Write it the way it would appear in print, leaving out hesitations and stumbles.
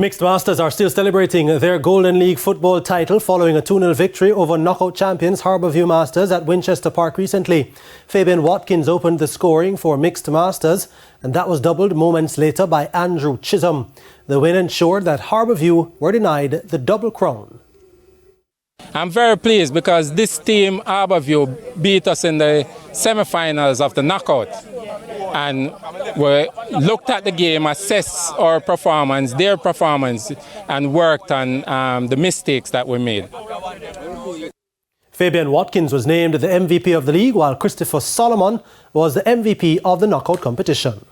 Mixed Masters are still celebrating their Golden League football title following a 2-0 victory over knockout champions Harbourview Masters at Winchester Park recently. Fabian Watkins opened the scoring for Mixed Masters, and that was doubled moments later by Andrew Chisholm. The win ensured that Harbourview were denied the double crown. I'm very pleased because this team, Harbourview, beat us in the semi-finals of the knockout. And we looked at the game, assessed our performance, their performance, and worked on the mistakes that we made. Fabian Watkins was named the MVP of the league, while Christopher Solomon was the MVP of the knockout competition.